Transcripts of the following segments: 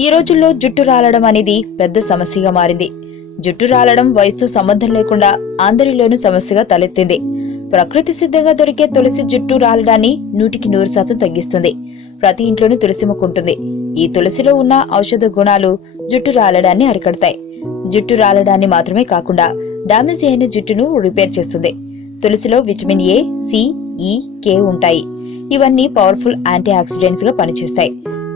ఈ రోజుల్లో జుట్టు రాలడం అనేది పెద్ద సమస్యగా మారింది. జుట్టు రాలడం వయసుతో సంబంధం లేకుండా అందరిలోనూ సమస్యగా తలెత్తింది. ప్రకృతి సిద్ధంగా దొరికే తులసి జుట్టు రాలడాన్ని నూటికి నూరు శాతం తగ్గిస్తుంది. ప్రతి ఇంట్లోనూ తులసి మొక్క ఉంటుంది. ఈ తులసిలో ఉన్న ఔషధ గుణాలు జుట్టు రాలడాన్ని అరికడతాయి. జుట్టు రాలడాన్ని మాత్రమే కాకుండా డామేజ్ అయిన జుట్టును రిపేర్ చేస్తుంది. తులసిలో విటమిన్ ఏ సి ఈ కే ఉంటాయి. ఇవన్నీ పవర్ఫుల్ యాంటీ ఆక్సిడెంట్స్గా పనిచేస్తాయి.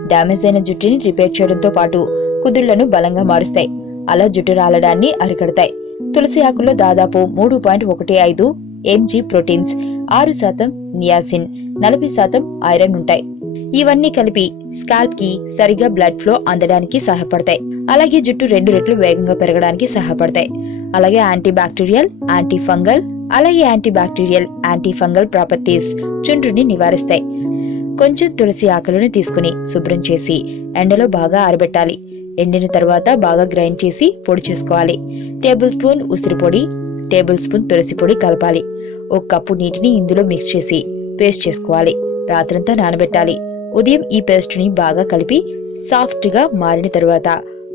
డామేజ్ అయిన జుట్టుని రిపేర్ చేయడంతో పాటు కుదుళ్ళను బలంగా మారుస్తాయి. అలా జుట్టు రాలడాన్ని అరికడతాయి. తులసి ఆకుల్లో దాదాపు మూడు పాయింట్ ఒకటి ఐదు ఎంజీ ప్రోటీన్స్ ఆరు శాతం నియాసిన్ నలభై శాతం ఐరన్ ఉంటాయి. ఇవన్నీ కలిపి స్కాల్ప్కి సరిగా బ్లడ్ ఫ్లో అందడానికి సహాయపడతాయి. అలాగే జుట్టు రెండు రెట్లు వేగంగా పెరగడానికి సహాయపడతాయి. అలాగే యాంటీ బ్యాక్టీరియల్ యాంటీ ఫంగల్ అలాగే anti bacterial anti fungal properties చుండ్రుని నివారిస్తాయి. కొంచెం తులసి ఆకులను తీసుకుని శుభ్రం చేసి ఎండలో బాగా ఆరబెట్టాలి. ఎండిన తర్వాత బాగా గ్రైండ్ చేసి పొడి చేసుకోవాలి. టేబుల్ స్పూన్ ఉసిరి పొడి టేబుల్ స్పూన్ తులసి పొడి కలపాలి. ఒక కప్పు నీటిని ఇందులో మిక్స్ చేసి పేస్ట్ చేసుకోవాలి. రాత్రంతా నానబెట్టాలి. ఉదయం ఈ పేస్ట్ని బాగా కలిపి సాఫ్ట్గా మారిన తర్వాత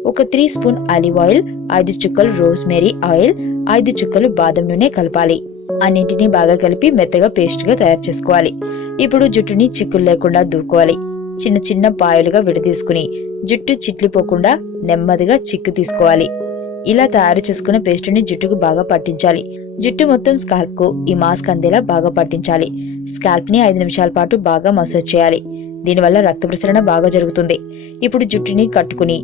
ఒక త్రీ స్పూన్ ఆలివ్ ఆయిల్ ఐదు చుక్కలు రోజ్ మేరీ ఆయిల్ ఐదు చుక్కలు బాదం నూనె కలపాలి. అన్నింటినీ బాగా కలిపి మెత్తగా పేస్ట్గా తయారు చేసుకోవాలి. ఇప్పుడు జుట్టుని చిక్కులు లేకుండా దూకోవాలి. చిన్న చిన్న పాయలుగా విడదీసుకుని జుట్టు చిట్లిపోకుండా నెమ్మదిగా చిక్కు తీసుకోవాలి. ఇలా తయారు చేసుకున్న పేస్టుని జుట్టుకు బాగా పట్టించాలి. జుట్టు మొత్తం స్కాల్ప్కు ఈ మాస్క్ అందేలా బాగా పట్టించాలి. స్కాల్ప్ని ఐదు నిమిషాల పాటు బాగా మసాజ్ చేయాలి. దీనివల్ల రక్త ప్రసరణ బాగా జరుగుతుంది. ఇప్పుడు జుట్టుని కట్టుకుని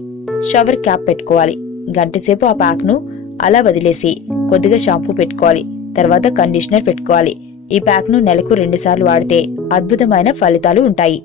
షవర్ క్యాప్ పెట్టుకోవాలి. గంటసేపు ఆ ప్యాక్ను అలా వదిలేసి కొద్దిగా షాంపూ పెట్టుకోవాలి. తర్వాత కండిషనర్ పెట్టుకోవాలి. ఈ ప్యాక్ను నెలకు రెండుసార్లు వాడితే అద్భుతమైన ఫలితాలు ఉంటాయి.